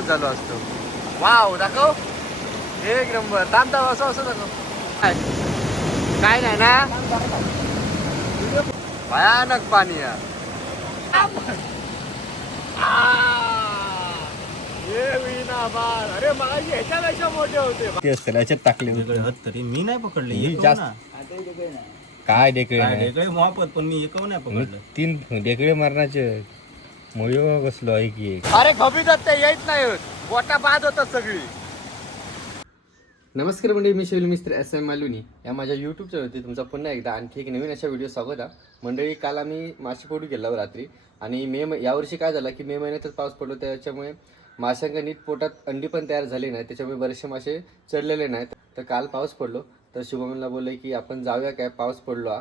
झालो असतो. वाव दाखव. एक नंबर. थांब थांब असं असं दाखव. काय नाही ना? भयानक पाणी अरे मला ह्याच्यापेक्षा मोठे होते. ते असते याच्यात टाकले वेगळे हत तरी. मी नाही पकडले. ही एकव जास्त- ना. काय डेकळे. वेगळे मोहापत पण मी एकव नाही पकडलं. तीन डेकळे मारण्याचे मोयो बसलो आहे की अरे खबी जात येत नाही गोटा बाद होतात सगळी. नमस्कार मंडळी मी शैल मिस्त्री एस एम मालुनी. या माझ्या यूट्यूब चॅनलवरती तुमचा पुन्हा एकदा आणखी एक नवीन अशा व्हिडिओ स्वागत आहे. मंडळी काल आम्ही मासे पोटी गेला रात्री आणि मे यावर्षी काय झालं की मे महिन्यातच पाऊस पडलो. त्याच्यामुळे माशांका नीट पोटात अंडी पण तयार झाली नाही त्याच्यामुळे बरेचसे मासे चढलेले नाहीत. तर काल पाऊस पडलो. तर शुभमला बोलले की आपण जाऊया काय? पाऊस पडलो हा.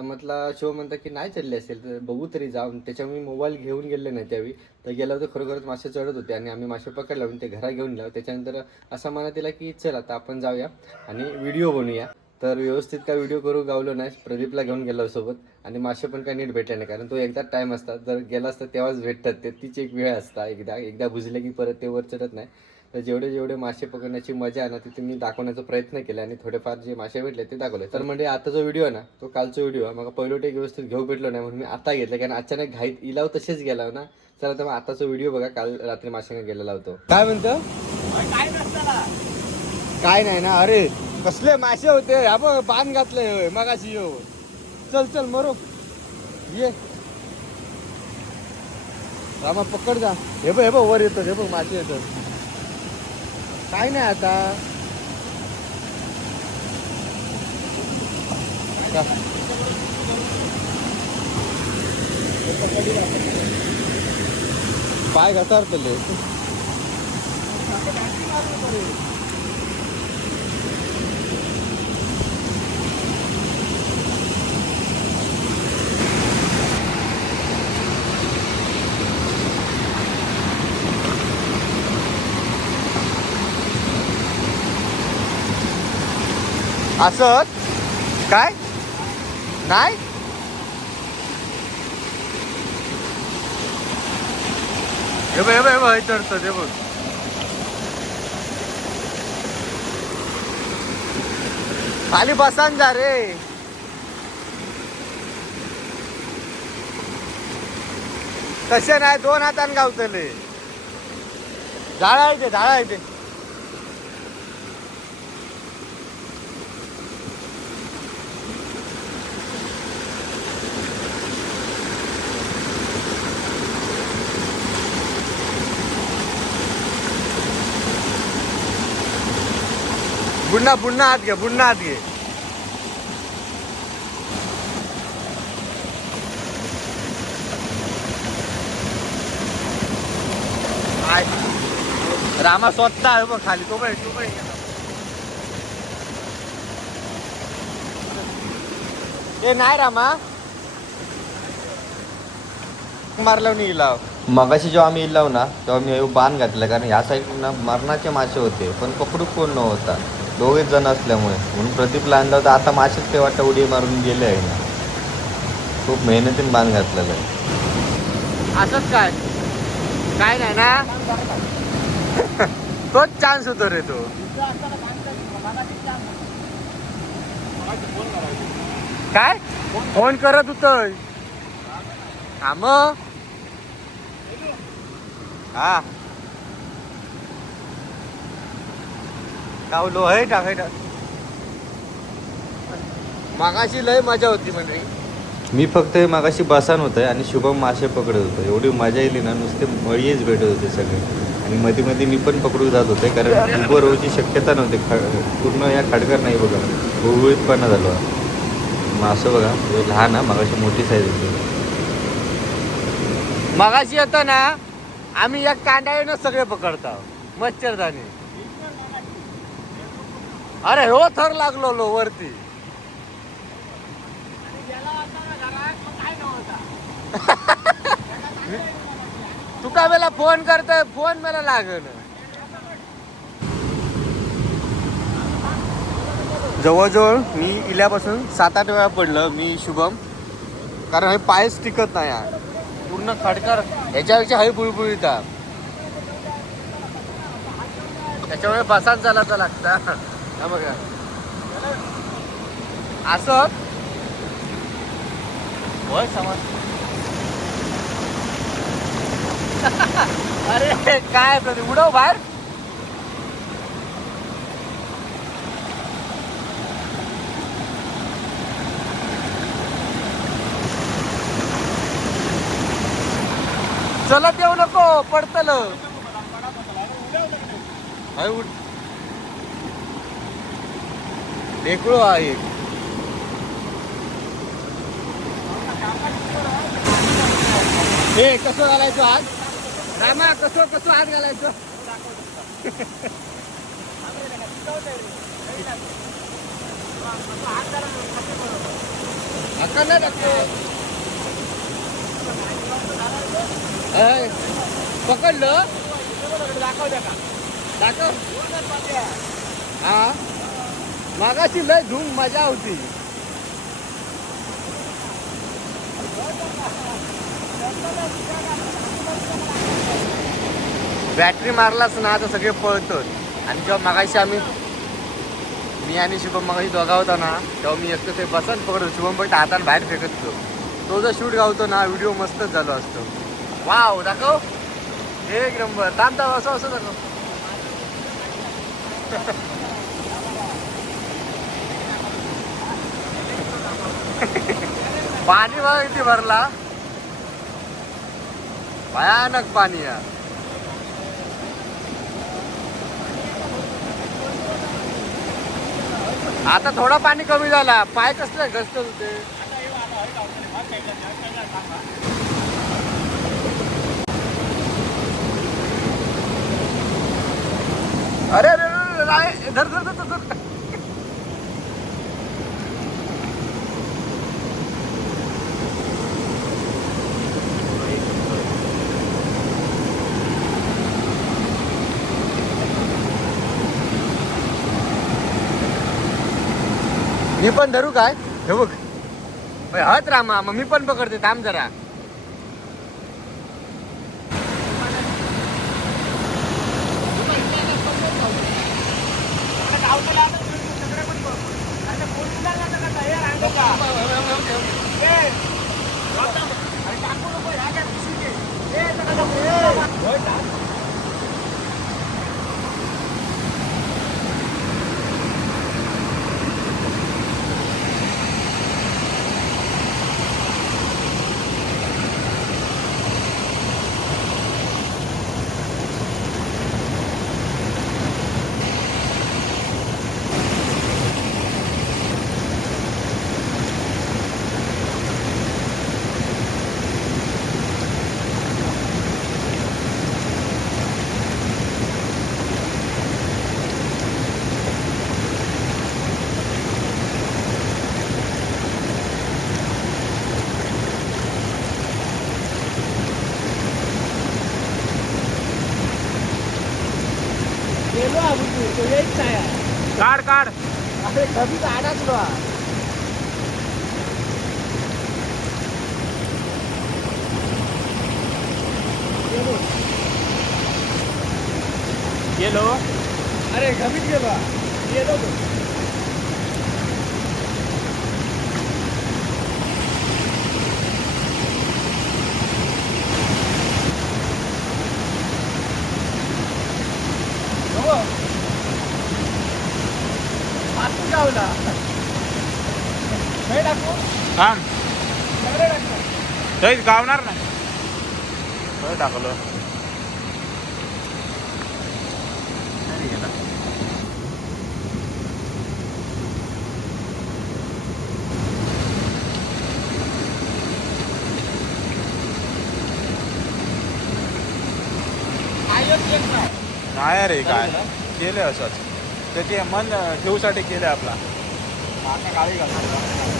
तर म्हटलं शिव म्हणता की नाही चढले असेल तर बघू तरी जाऊन. त्याच्यामुळे मी मोबाईल घेऊन गेले नाही त्यावेळी. तर गेला होतं खरोखरच मासे चढत होते आणि आम्ही मासे पकडले आणि ते घरा घेऊन गेलो. त्याच्यानंतर असा मनात दिला की चल आता आपण जाऊया आणि व्हिडिओ बनवूया. तर व्यवस्थित काय व्हिडिओ करू गावलो नाही. प्रदीपला घेऊन गेलो सोबत आणि मासे पण काय नीट भेटले नाही कारण तो एकदा टाईम असतात जर गेला असता तेव्हाच भेटतात. ते तीच एक वेळ असता एकदा. एकदा बुजले की परत ते वर चढत नाही. तर जेवढे जेवढे मासे पकडण्याची मजा आहे ना ती तुम्ही दाखवण्याचा प्रयत्न केला आणि थोडेफार जे मासे भेटले ते दाखवले. तर म्हणजे आता जो व्हिडिओ आहे ना तो कालचा व्हिडिओ आहे. मग पहिलं टेक व्यवस्थित घेऊ भेटलो नाही म्हणून मी आता घेतलं कारण अचानक घाईत इलाव तसेच गेला ना. चला तर मग आताचा व्हिडिओ बघा काल रात्री माशांना गेलेला होतो. काय म्हणतो? काय नाही ना अरे कसले मासे होते. हा बघ बाण घातले मगाशी येऊ चल चल मरो. ये. रामा पकड जा. हे बघ हे बघ वर येतं हे बघ मासे येतं काय नाही आता. पाय घसरतले. असं? काय? नाही? हे बघ हे बघ हे बघ हे चढतं हे बघ. खाली बसान जा रे. तसे नाही? दोन हातान गावतले झाडा आहे ते झाडा आहे ते. बुन्ना बुन्ना हात घे बुन्ना हात घे. आय. रामा स्वतः आहे बघ खाली तो बाई तो ए नाही रामा. मारल्यावर नाही इलाव. मगाशी जेव्हा आम्ही इलाव ना तेव्हा मी बाण घातलं कारण ह्या साईडला मरणाचे मासे होते पण पकडू कोण नव्हता. दोघेच जण असल्यामुळे. म्हणून प्रदीपला आणलं होतं आता मासेच ते वाटतं उडी मारून गेले आहे ना. खूप मेहनतीने बाण घातलेलं आहे. असंच काय? काय नाही ना? तोच चान्स होतो रे तो. काय? फोन करत होतोय. हा मग हा. गावलो हे टाक हे टाक मागाशी लय मजा होती म्हणजे मी फक्त मागाशी बसान होतं आणि शुभम मासे पकडत होतो. एवढी मजा येईल ना नुसते मळीच भेटत होते सगळे. आणि मध्ये मध्ये मी पण पकडू जात होते कारण उभं राहूची शक्यता नव्हती. ख पूर्ण या खडकर नाही बघा. गुळगुळीतपणा झालो. मासं बघा लहान हा मागाशी मोठी साईज होती. मगाशी येतं ना आम्ही एक कांड्याने सगळे पकडतो मच्छरदाणी अरे हो थर लागलो लो वरती तुका मला फोन करतोय फोन मला लागल. जवळजवळ मी इल्यापासून सात आठ वेळा पडलं मी शुभम. कारण हे पायच टिकत नाही हा. पूर्ण खडकर ह्याच्यापेक्षा हवी बुळबुळीता त्याच्यामुळे बसान चालायचं लागतं. हा बघा असं होय समज अरे काय असं उडव बाहेर चलत येऊ नको पडतल ढेकळू आहे. हे कसं घालायचं आज? रामा कसं कसं हात घालायचं? हाका नाही टाकतो. पकडलं? दाखव. हा. मागाची लय धूम मजा होती. बॅटरी मारलाच ना आता सगळे पळतो आणि जेव्हा मगाशी आम्ही मी आणि शुभम मगाशी दोघा होता ना तेव्हा मी एकटं ते बसन पकडतो शुभम पण हाताने बाहेर फेकत होतो. तो जर शूट गावतो ना व्हिडिओ मस्तच झालो असतो. वाव दाखव. एक नंबर. थांब थांब असं असं दाखव पाणी बघा किती भरला भयानक पाणी या आता थोडा पाणी कमी झाला पाय कसले घसत होते अरे अरे अरे, अरे, धर धर धर धर, मी पण धरू काय? हे बघ. हत रामा मग मी पण पकडते थांब जरा. काढ काढ. अरे कधी अडकलो हा. गेलो. अरे कमीच गेलो. गेलो तो. हो. आतून गावला नाही टाकू थांब सगळे टाकू तरी गावणार नाही. टाकलं. नाही रे काय? केलं? असंच. तर ते मन ठेवूसाठी केलं आपला. गाडी घालणार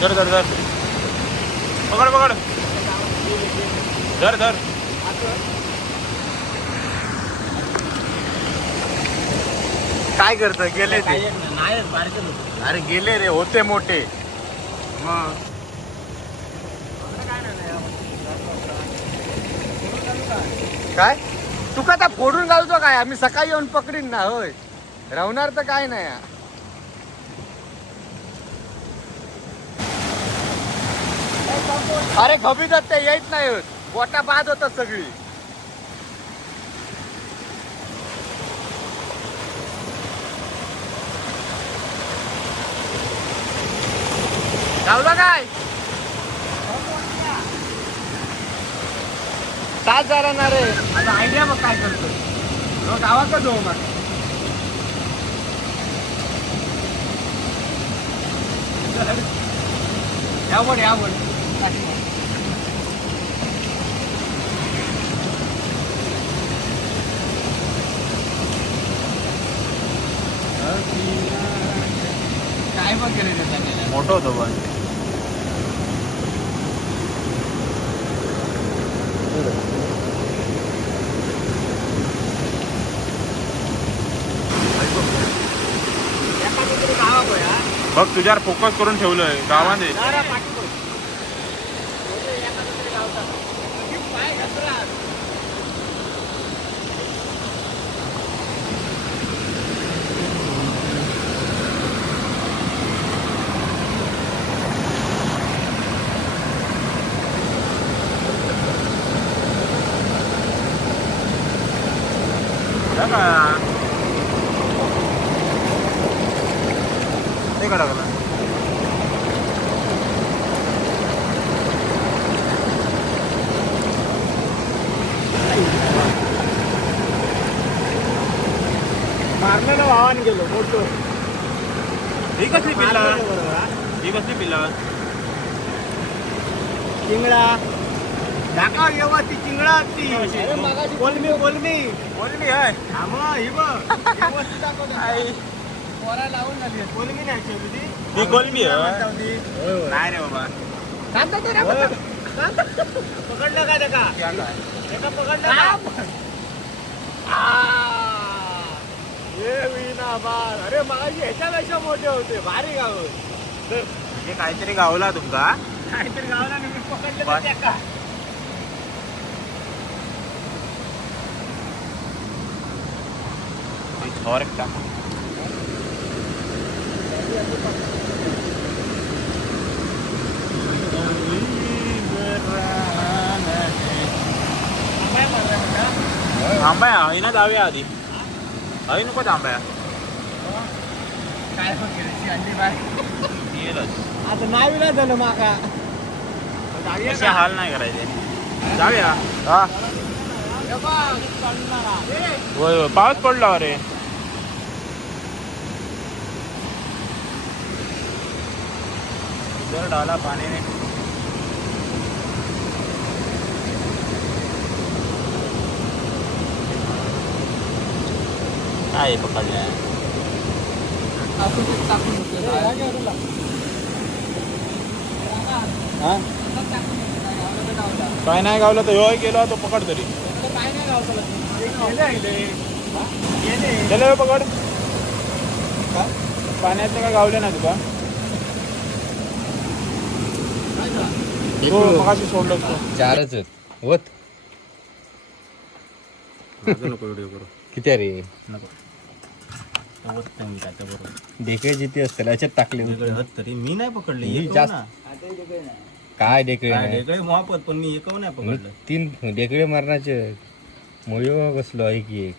धर धर धर. पकड पकड. धर धर. काय करत? गेले ते. अरे गेले रे होते मोठे. मग. काय? तू का आता फोडून घालतो काय? आम्ही सकाळी येऊन पकडीन ना होय. राहणार तर काय नाही. अरे खबी जात ते येत नाही होत. बोटा बाद होतात सगळी. गावला काय? सात झाला ना रे. आता आयडिया मग काय करतो गावाचा जाऊ मग. यावर या काय बघ गेले त्याने मोठं होतं पण बघ तुझ्यावर फोकस करून ठेवलंय गावाने ते का टाकलं मारलेलं वाहन गेलो मोठं ही कसली पिल्ला ही कसली पिल्ला चिंगडा ढाका येवा ती चिंगडा ती. कोलमी कोलमी बोलली आहे हा ही दाखव ना. पोरा लावून झाली. कोलमी नाही ती. ही कोलमी. नाही रे बाबा. पकडलं का त्याका? त्याका पकडलं का? आ. ए विना बार अरे मागाशी ह्याच्यापेक्षा मोठे होते. भारी गाव म्हणजे काहीतरी गावला तुमका काहीतरी गावला मी पकडलं त्याका. छोर का काय मारलं म्हणता? थांबाय हवी ना जाऊया आधी हवी नको थांबाया काय आता नाही विला झालं माका असे? हाल नाही करायचे जाऊया हा होय होय पाऊस पडला अरे जर डाला पाणी नाही काय पकडल्या टाकून दे, टाकून दे. जागा घ्या तुला. हा टाकून दे, काय गावला तर गावला. काय नाही गावला तर ह्यो गेलो तो पकड तरी तर काय नाही गावला ते गेले आहे ते. गेले. चल ह्यो पकड पाण्यात काय गावले ना तुका हो मगाशी सोडलं तो चारच आहेत. वत. नको व्हिडिओ करू. किती आहे रे? नको. ढेकळे जिथे असतील याच्यात टाकले तरी. मी नाही पकडले मी जास्त-. काय ढेकळे काय नाही? वेगळे मोहापत पण मी एकव नाही मी पकडलं. तीन ढेकळे मारण्याचे मोयो बसलो आहे की एक.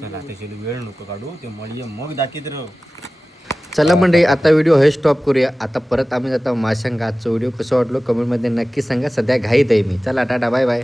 चला वेळ नको काढू. ते मळी मग दाखीत राहू. चला मंडळी आता व्हिडिओ हे स्टॉप करूया. आता परत आम्ही जातो माशांका आजचा व्हिडिओ कसं वाटलो? कमेंटमध्ये नक्की सांगा. सध्या घाईत आहे मी. चला टाटा बाय बाय